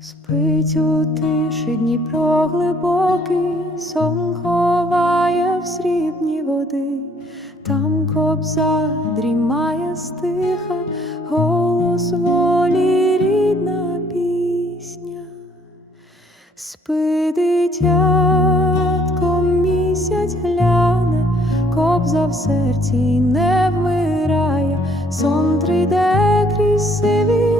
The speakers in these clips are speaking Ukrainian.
Спить у тиші Дніпро глибокий, сон ховає в срібні води, там кобза дрімає стиха, голос волі рідна пісня. Спи, дитятко, місяць гляне, кобза в серці не вмирає, сон трийде крізь сиві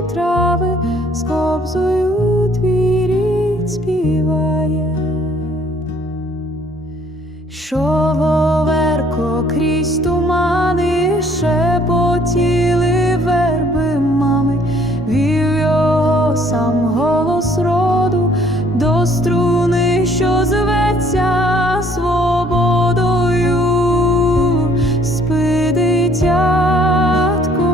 Що воверко крізь тумани шепотіли верби мами, вів його сам голос роду до струни, що зветься свободою. Спи, дитятко,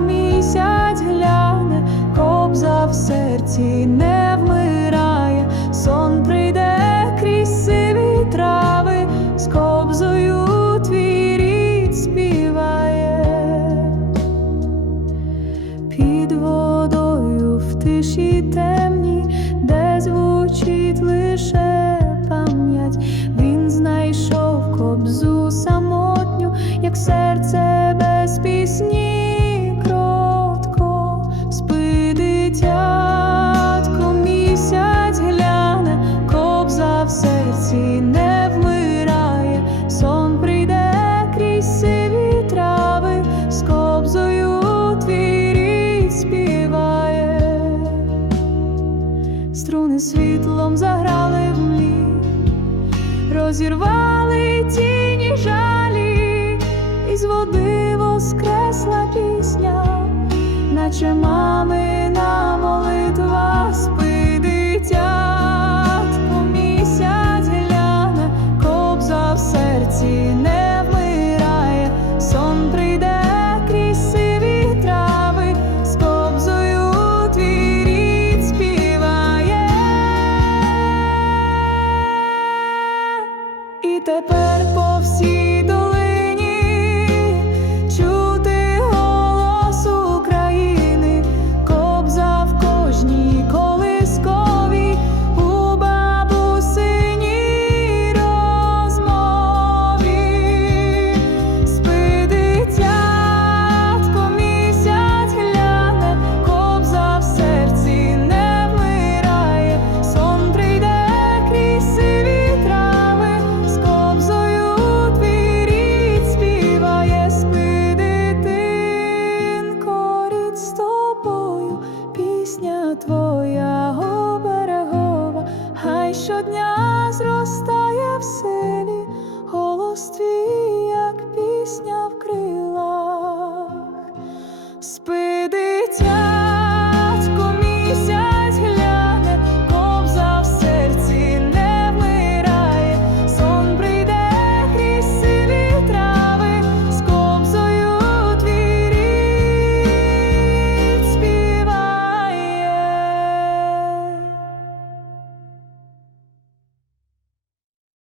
місяць гляне, кобза в серці не тиші темні, де звучить лише пам'ять, він знайшов кобзу самотню, як серце без пісні. Кротко, спи, дитятко, розірвали тіні жалі, із води воскресла пісня, наче мамина тепер по всій Твоя оберегова, хай щодня зростає в силі.